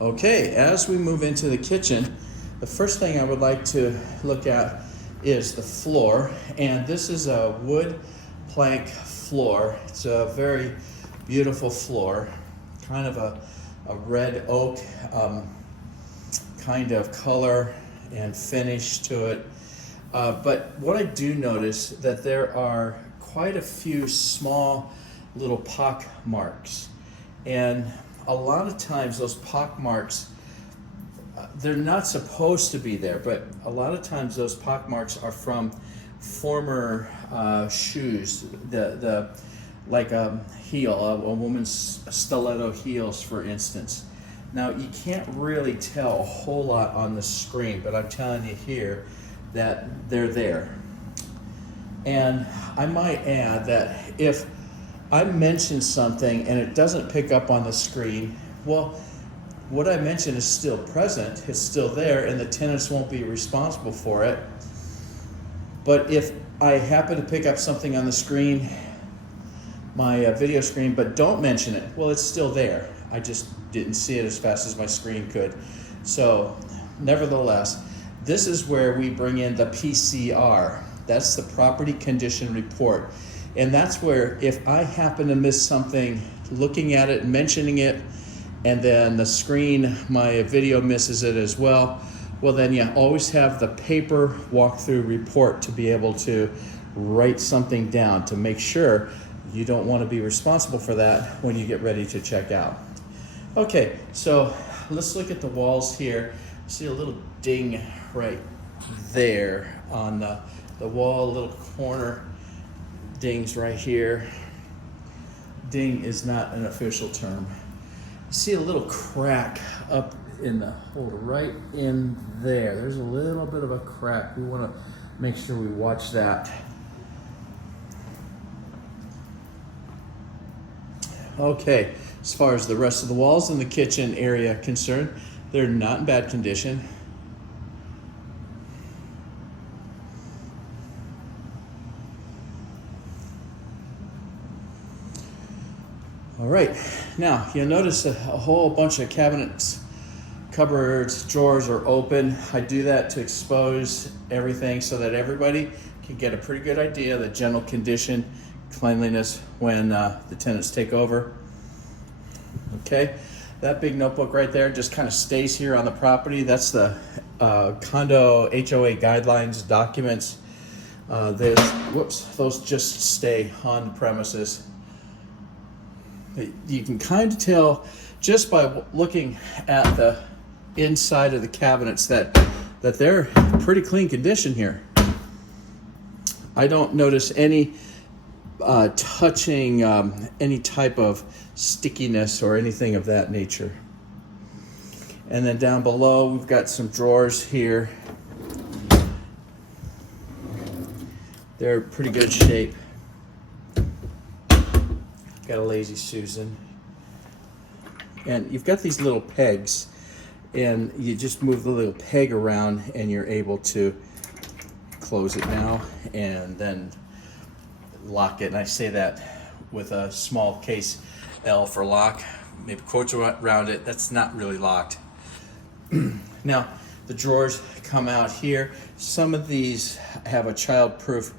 Okay, as we move into the kitchen, the first thing I would like to look at is the floor, and this is a wood plank floor. It's a very beautiful floor, kind of a red oak kind of color and finish to it. But what I do notice that there are quite a few small little pock marks, and a lot of times those pock marks, they're not supposed to be there, but a lot of times those pock marks are from former shoes, like a heel, a woman's stiletto heels, for instance. Now you can't really tell a whole lot on the screen, but I'm telling you here that they're there. And I might add that if I mention something and it doesn't pick up on the screen, well, what I mentioned is still present, it's still there, and the tenants won't be responsible for it. But if I happen to pick up something on the screen, my video screen, but don't mention it, well, it's still there. I just didn't see it as fast as my screen could. So, nevertheless, this is where we bring in the PCR. That's the property condition report. And that's where if I happen to miss something, looking at it, mentioning it, and then the screen, my video misses it as well, well then you always have the paper walkthrough report to be able to write something down to make sure you don't want to be responsible for that when you get ready to check out. Okay, so let's look at the walls here. See a little ding right there on the wall, a little corner. Dings right here. Ding is not an official term. You see a little crack up in the hole right in there. There's a little bit of a crack. We want to make sure we watch that. Okay, as far as the rest of the walls in the kitchen area concerned, they're not in bad condition. All right, now you'll notice a whole bunch of cabinets, cupboards, drawers are open. I do that to expose everything so that everybody can get a pretty good idea of the general condition, cleanliness when the tenants take over. Okay, that big notebook right there just kind of stays here on the property. That's the condo HOA guidelines documents. Those just stay on the premises. You can kind of tell just by looking at the inside of the cabinets that they're pretty clean condition here. I don't notice any touching any type of stickiness or anything of that nature. And then down below we've got some drawers here. They're pretty good shape. Got a Lazy Susan. And you've got these little pegs, and you just move the little peg around and you're able to close it now and then lock it. And I say that with a small case L for lock, maybe quotes around it. That's not really locked. Now, the drawers come out here. Some of these have a child-proof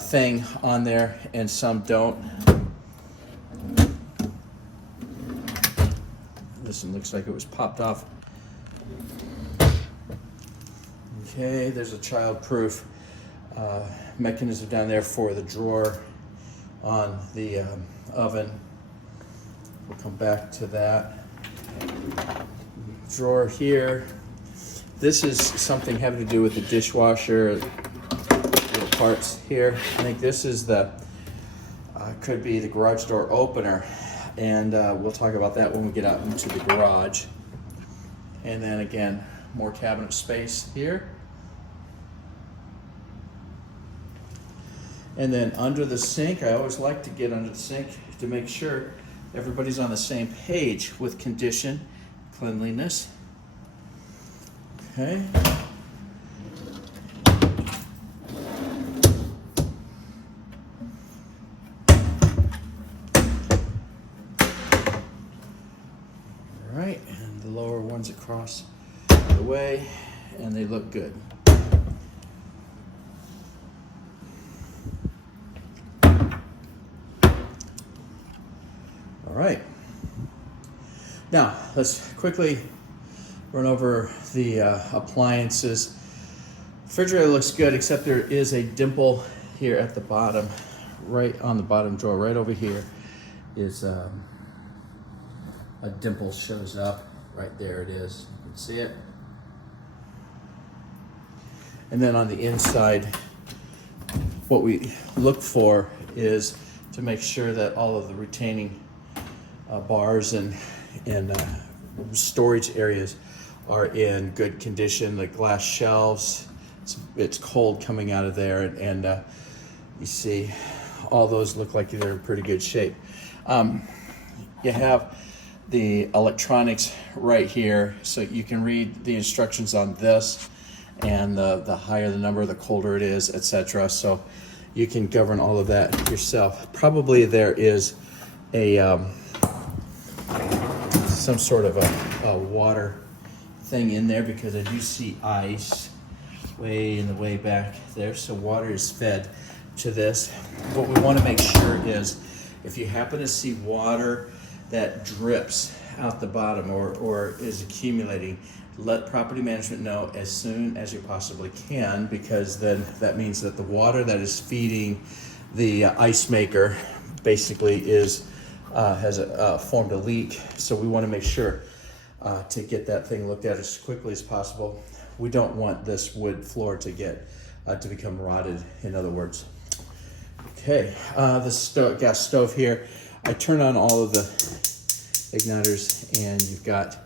thing on there and some don't. This one looks like it was popped off. Okay, there's a child-proof mechanism down there for the drawer on the oven. We'll come back to that. Drawer here. This is something having to do with the dishwasher, little parts here. I think this is the, could be the garage door opener. And we'll talk about that when we get out into the garage. And then again, more cabinet space here. And then under the sink, I always like to get under the sink to make sure everybody's on the same page with condition, cleanliness. Okay. right, and the lower ones across the way, and they look good. All right. Now, let's quickly run over the appliances. Refrigerator looks good, except there is a dimple here at the bottom, right on the bottom drawer, right over here is a dimple shows up. Right there it is. You can see it. And then on the inside, what we look for is to make sure that all of the retaining bars and storage areas are in good condition. The glass shelves, it's cold coming out of there, and you see all those look like they're in pretty good shape. You have the electronics right here, so you can read the instructions on this, and the higher the number, the colder it is, etc. So you can govern all of that yourself. Probably there is a some sort of a water thing in there, because I do see ice way in the way back there, so water is fed to this. What we want to make sure is, if you happen to see water that drips out the bottom or is accumulating, let property management know as soon as you possibly can, because then that means that the water that is feeding the ice maker basically has formed a leak. So we want to make sure to get that thing looked at as quickly as possible. We don't want this wood floor to become rotted, in other words. Okay, the gas stove here, I turn on all of the igniters, and you've got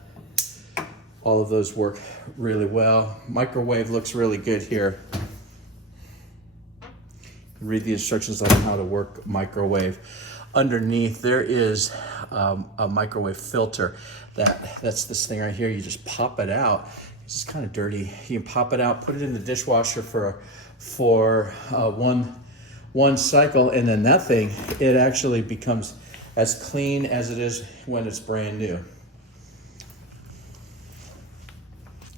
all of those work really well. Microwave looks really good here. Read the instructions on how to work microwave. Underneath there is a microwave filter. That's this thing right here. You just pop it out. It's kind of dirty. You can pop it out, put it in the dishwasher for one cycle, and then that thing, it actually becomes as clean as it is when it's brand new.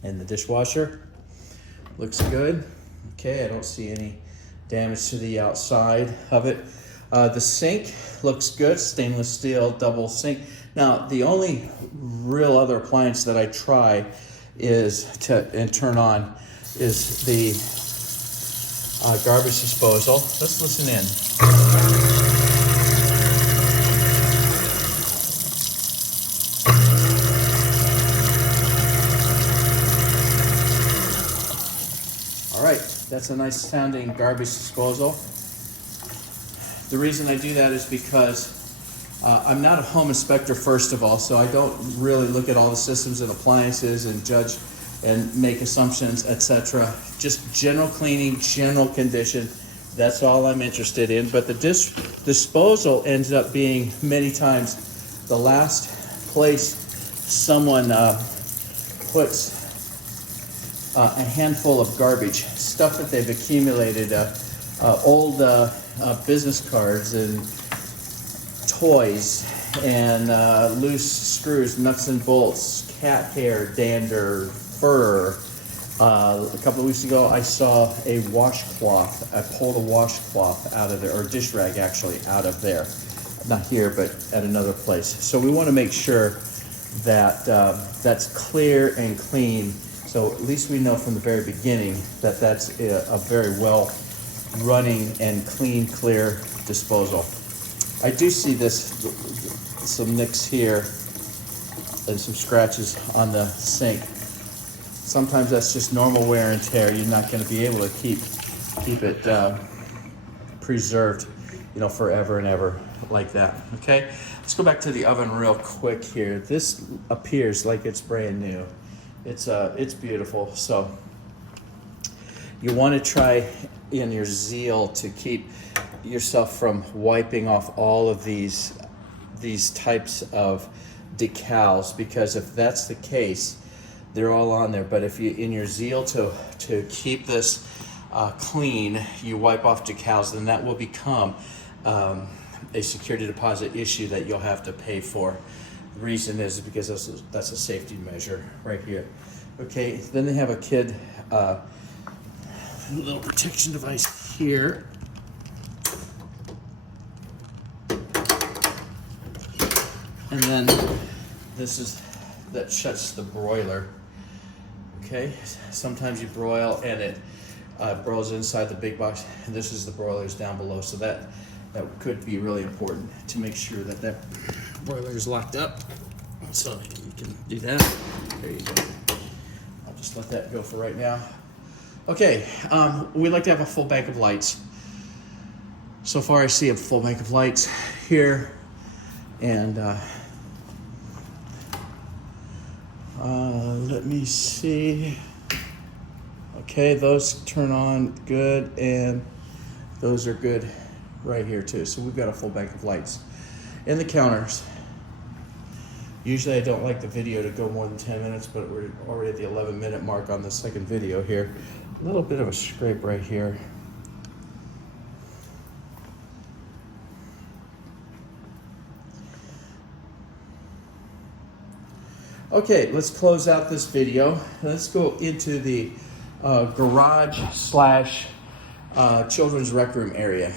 And the dishwasher looks good. Okay, I don't see any damage to the outside of it. The sink looks good, stainless steel double sink. Now, the only real other appliance that I try and turn on is the garbage disposal. Let's listen in. All right, that's a nice sounding garbage disposal. The reason I do that is because I'm not a home inspector, first of all, so I don't really look at all the systems and appliances and judge and make assumptions, etc. Just general cleaning, general condition, that's all I'm interested in. But the disposal ends up being many times the last place someone puts a handful of garbage, stuff that they've accumulated, old business cards and toys and loose screws, nuts and bolts, cat hair, dander, fur. A couple of weeks ago, I saw a washcloth. I pulled a washcloth out of there, or dish rag actually, out of there. Not here, but at another place. So we want to make sure that that's clear and clean. So at least we know from the very beginning that that's a very well running and clean, clear disposal. I do see some nicks here and some scratches on the sink. Sometimes that's just normal wear and tear. You're not going to be able to keep it preserved, forever and ever like that. Okay, let's go back to the oven real quick here. This appears like it's brand new. It's beautiful. So you want to try in your zeal to keep yourself from wiping off all of these types of decals, because if that's the case, they're all on there. But if you, in your zeal to keep this clean, you wipe off decals, then that will become a security deposit issue that you'll have to pay for. The reason is because that's a safety measure right here. Okay, then they have a kid little protection device here. And then that shuts the broiler. Okay, sometimes you broil and it broils inside the big box, and this is the broilers down below. So that could be really important to make sure that broiler is locked up. So you can do that. There you go. I'll just let that go for right now. Okay, we like to have a full bank of lights. So far I see a full bank of lights here, and let me see. Okay, those turn on good, and those are good right here too. So we've got a full bank of lights. In the counters, usually I don't like the video to go more than 10 minutes, but we're already at the 11-minute mark on the second video here. A little bit of a scrape right here. Okay, let's close out this video. Let's go into the garage / children's rec room area.